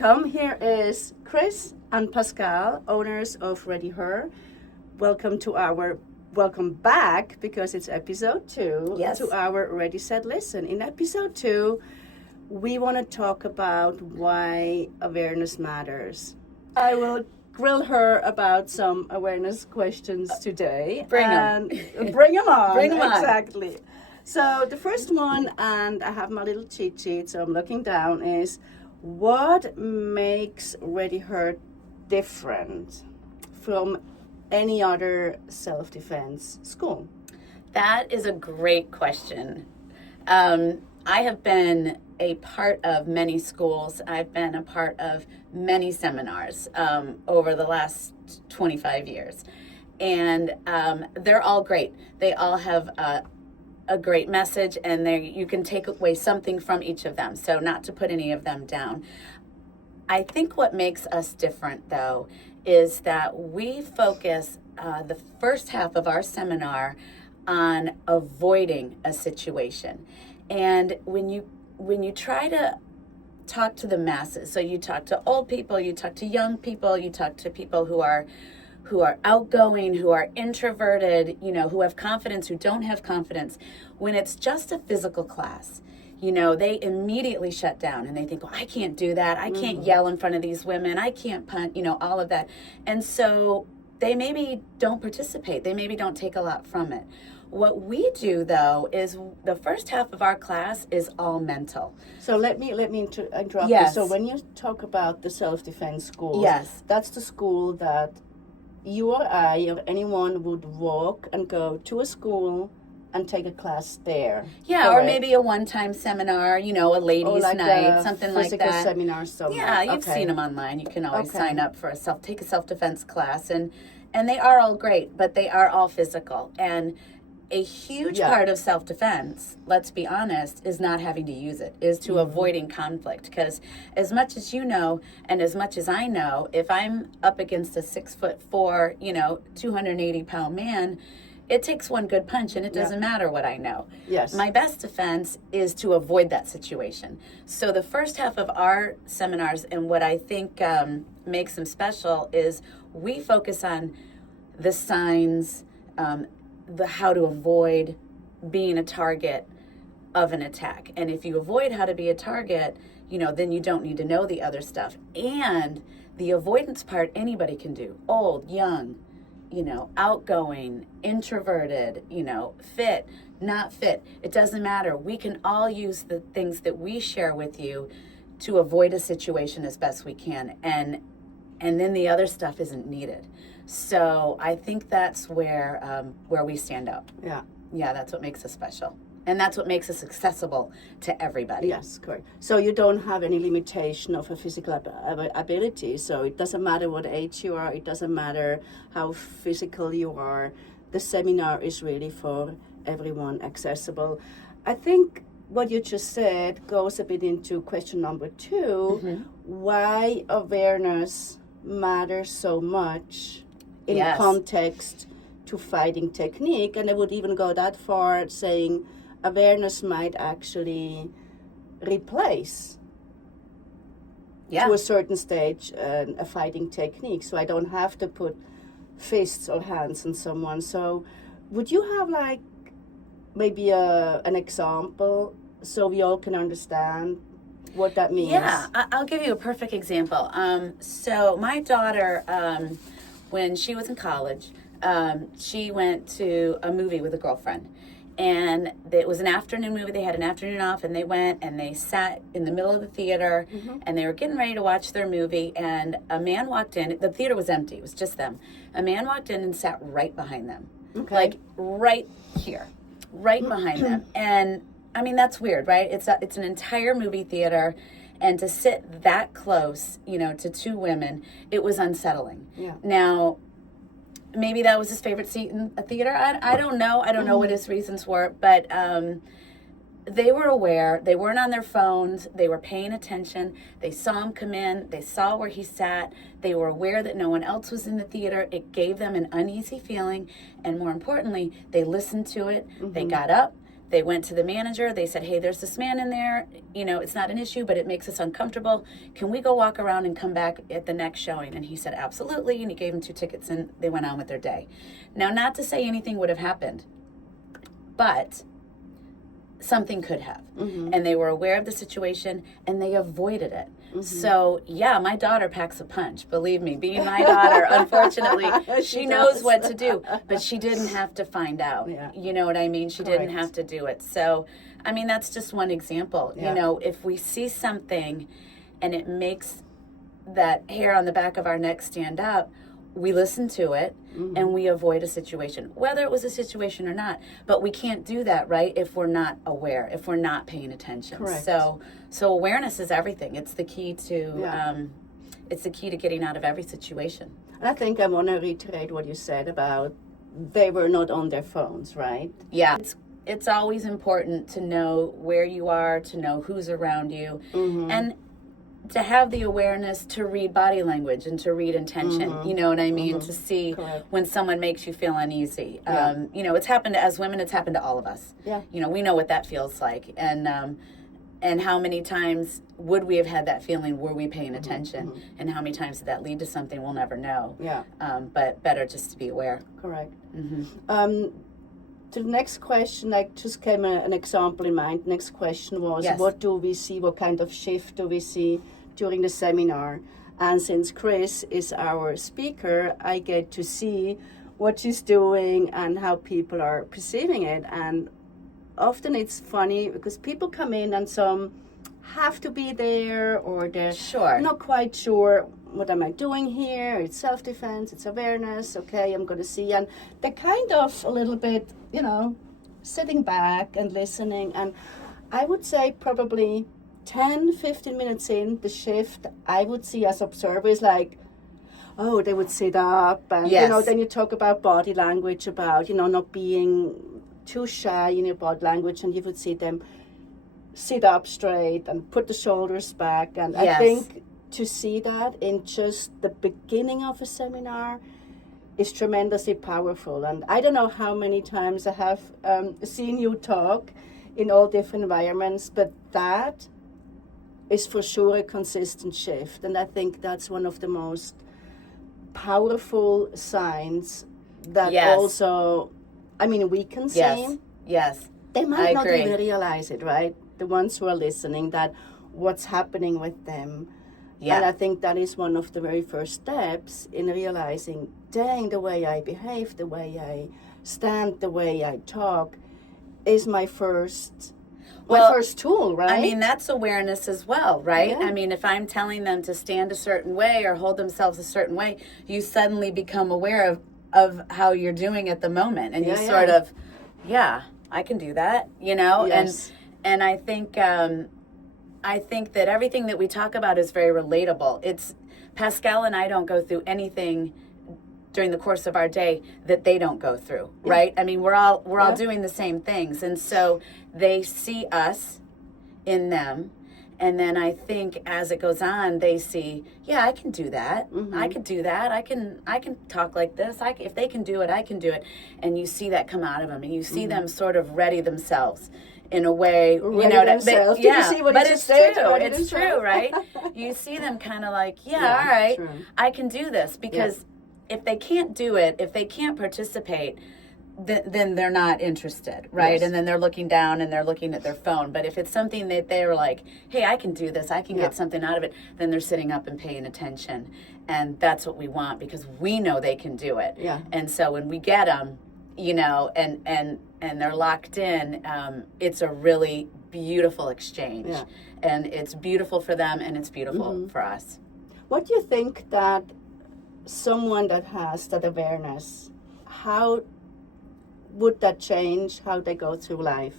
welcome. Here is Kris and Pascal, owners of Ready Her. Welcome back, because it's episode 2, Yes. to our Ready, Set, Listen. In episode 2, we want to talk about why awareness matters. I will grill her about some awareness questions today. Bring 'em. Bring them on. Bring 'em on. Exactly. So the first one, and I have my little cheat sheet, so I'm looking down, is what makes Ready Her different from any other self-defense school? That is a great question. I have been a part of many schools. I've been a part of many seminars over the last 25 years. And they're all great. They all have a great message, and you can take away something from each of them. So not to put any of them down. I think what makes us different, though, is that we focus the first half of our seminar on avoiding a situation. And when you try to talk to the masses, so you talk to old people, you talk to young people, you talk to people who are outgoing, who are introverted, who have confidence, who don't have confidence, when it's just a physical class, they immediately shut down and they think, well, I can't do that. I can't yell in front of these women. I can't punt, all of that. And so they maybe don't participate. They maybe don't take a lot from it. What we do, though, is the first half of our class is all mental. So let me interrupt Yes. you. So when you talk about the self-defense schools, Yes. that's the school that you or I or anyone would walk and go to a school and take a class there. Yeah, or correct? maybe a one-time seminar, a ladies' Or like night, a something like physical that. seminar somewhere. Yeah, you've Okay. seen them online. You can always Okay. sign up for take a self-defense class, and they are all great, but they are all physical. And a huge part of self-defense, let's be honest, is not having to use it, is to avoiding conflict. Because as much as you know, and as much as I know, if I'm up against a 6'4", 280-pound man, it takes one good punch, and it doesn't matter what I know. Yes. My best defense is to avoid that situation. So the first half of our seminars, and what I think makes them special, is we focus on the signs, the how to avoid being a target of an attack. And if you avoid how to be a target, then you don't need to know the other stuff. And the avoidance part, anybody can do. Old, young, outgoing, introverted, fit, not fit. It doesn't matter. We can all use the things that we share with you to avoid a situation as best we can. And then the other stuff isn't needed. So I think that's where we stand out. Yeah. Yeah, that's what makes us special. And that's what makes us accessible to everybody. Yes, correct. So you don't have any limitation of a physical ability. So it doesn't matter what age you are. It doesn't matter how physical you are. The seminar is really for everyone accessible. I think what you just said goes a bit into question number 2. Why awareness matters so much in context to fighting technique. And I would even go that far, saying awareness might actually replace to a certain stage a fighting technique. So I don't have to put fists or hands on someone. So would you have like maybe an example so we all can understand what that means? Yeah, I'll give you a perfect example. So my daughter, when she was in college, she went to a movie with a girlfriend. And it was an afternoon movie. They had an afternoon off, and they went and they sat in the middle of the theater, and they were getting ready to watch their movie, and a man walked in. The theater was empty. It was just them. A man walked in and sat right behind them. Okay. Like right here, right behind them. And I mean, that's weird, right? It's an entire movie theater, and to sit that close, to two women, it was unsettling. Yeah. Now, maybe that was his favorite seat in a theater. I don't know. I don't know what his reasons were, but they were aware. They weren't on their phones. They were paying attention. They saw him come in. They saw where he sat. They were aware that no one else was in the theater. It gave them an uneasy feeling, and more importantly, they listened to it. They got up. They went to the manager. They said, hey, there's this man in there. You know, it's not an issue, but it makes us uncomfortable. Can we go walk around and come back at the next showing? And he said, absolutely. And he gave him 2 tickets and they went on with their day. Now, not to say anything would have happened, but something could have. And they were aware of the situation and they avoided it. So, yeah, my daughter packs a punch. Believe me, being my daughter, unfortunately, she knows what to do, but she didn't have to find out. Yeah. You know what I mean? She didn't have to do it. So, I mean, that's just one example. Yeah. You know, if we see something and it makes that hair on the back of our neck stand up, we listen to it and we avoid a situation, whether it was a situation or not. But we can't do that, right, if we're not aware, if we're not paying attention. Correct. So awareness is everything. It's the key to getting out of every situation. And I think I want to reiterate what you said about they were not on their phones, right? Yeah. It's always important to know where you are, to know who's around you, and to have the awareness to read body language and to read intention, you know what I mean? To see when someone makes you feel uneasy. You know, it's happened to, as women, it's happened to all of us. Yeah. You know, we know what that feels like. And how many times would we have had that feeling were we paying attention? And how many times did that lead to something we'll never know? Yeah. But better just to be aware. Correct. To the next question, like just came an example in mind. Next question was, what do we see? What kind of shift do we see during the seminar? And since Kris is our speaker, I get to see what she's doing and how people are perceiving it. And often it's funny because people come in and some have to be there or they're not quite sure. What am I doing here? It's self-defense, it's awareness, okay, I'm going to see. And they're kind of a little bit, you know, sitting back and listening. And I would say probably 10, 15 minutes in the shift, I would see as observers like, oh, they would sit up. And, you know, then you talk about body language, about, you know, not being too shy in your body language. And you would see them sit up straight and put the shoulders back. And I think to see that in just the beginning of a seminar is tremendously powerful. And I don't know how many times I have seen you talk in all different environments, but that is for sure a consistent shift. And I think that's one of the most powerful signs that also, I mean, we can see. Yes. They might not even realize it, right? The ones who are listening, that what's happening with them. Yeah. And I think that is one of the very first steps in realizing, dang, the way I behave, the way I stand, the way I talk is my first tool, right? I mean, that's awareness as well, right? Yeah. I mean, if I'm telling them to stand a certain way or hold themselves a certain way, you suddenly become aware of how you're doing at the moment. And you sort of, I can do that, you know? Yes. And I think that everything that we talk about is very relatable. It's Pascal and I don't go through anything during the course of our day that they don't go through, right? I mean, we're all doing the same things. And so they see us in them. And then I think as it goes on, they see, I can do that. I could do that. I can talk like this. If they can do it, I can do it. And you see that come out of them, and you see them sort of ready themselves in a way, you know, but it's true, right? You see them kind of like, all right, I can do this, because if they can't do it, if they can't participate, then they're not interested, right? Yes. And then they're looking down and they're looking at their phone. But if it's something that they're like, hey, I can do this, I can get something out of it, then they're sitting up and paying attention. And that's what we want, because we know they can do it. Yeah. And so when we get them, you know, and they're locked in, it's a really beautiful exchange. Yeah. And it's beautiful for them, and it's beautiful for us. What do you think that someone that has that awareness, how would that change how they go through life?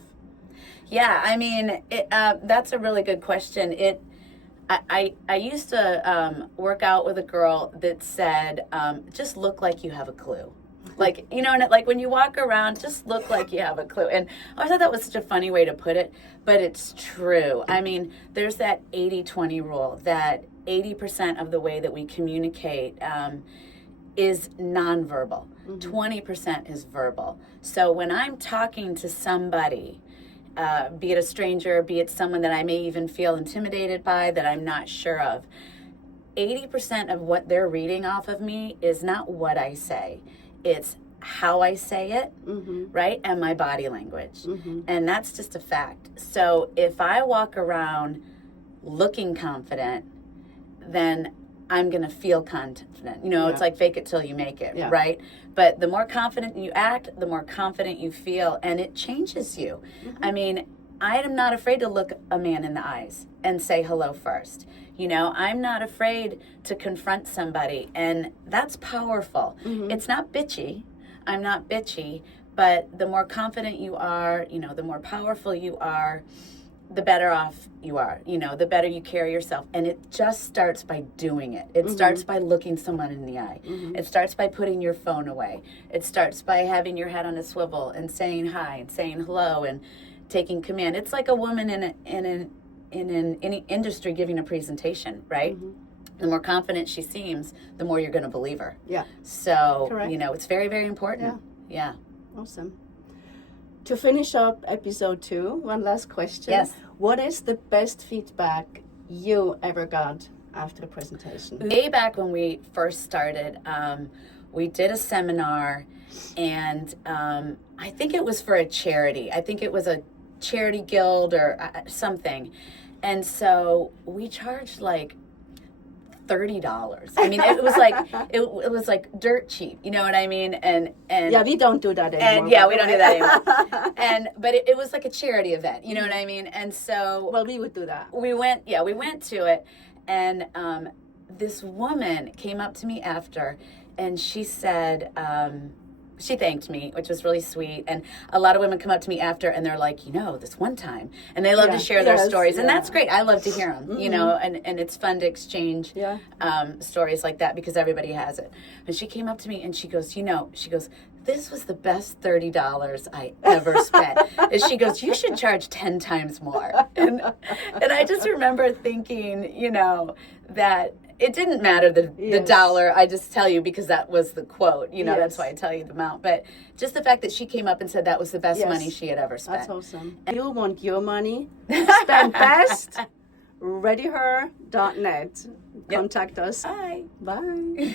Yeah, I mean, that's a really good question. I used to work out with a girl that said, just look like you have a clue. Like, you know, and like when you walk around, just look like you have a clue. And I thought that was such a funny way to put it, but it's true. I mean, there's that 80-20 rule, that 80% of the way that we communicate is nonverbal. 20% is verbal. So when I'm talking to somebody, be it a stranger, be it someone that I may even feel intimidated by that I'm not sure of. 80% of what they're reading off of me is not what I say. It's how I say it, right? And my body language. And that's just a fact. So if I walk around looking confident, then I'm going to feel confident. You know, it's like fake it till you make it, right? But the more confident you act, the more confident you feel, and it changes you. I mean, I am not afraid to look a man in the eyes and say hello first. You know, I'm not afraid to confront somebody, and that's powerful. It's not bitchy. I'm not bitchy, but the more confident you are, you know, the more powerful you are, the better off you are, you know, the better you carry yourself. And it just starts by doing it. It starts by looking someone in the eye. It starts by putting your phone away. It starts by having your head on a swivel and saying hi and saying hello and taking command. It's like a woman in any industry giving a presentation, right? The more confident she seems, the more you're going to believe her. Yeah. So, Correct. you know, it's very, very important. Yeah. Awesome. To finish up episode 2, one last question. Yes. What is the best feedback you ever got after the presentation? Way back when we first started, we did a seminar, and I think it was for a charity. I think it was a charity guild or something. And so we charged like $30. I mean, it was like it was like dirt cheap. You know what I mean? And yeah, we don't do that anymore. And yeah, we don't do that anymore. But it was like a charity event. You know what I mean? And so well, we would do that. We went to it, and this woman came up to me after, and she said. She thanked me, which was really sweet. And a lot of women come up to me after, and they're like, you know, this one time. And they love to share their stories. And that's great. I love to hear them, you know, and it's fun to exchange stories like that because everybody has it. And she came up to me, and she goes, this was the best $30 I ever spent. And she goes, you should charge 10 times more. And I just remember thinking, you know, that it didn't matter the dollar. I just tell you because that was the quote. You know, that's why I tell you the amount. But just the fact that she came up and said that was the best money she had ever spent. That's awesome. If you want your money spent best, readyher.net. Contact us. Bye. Bye.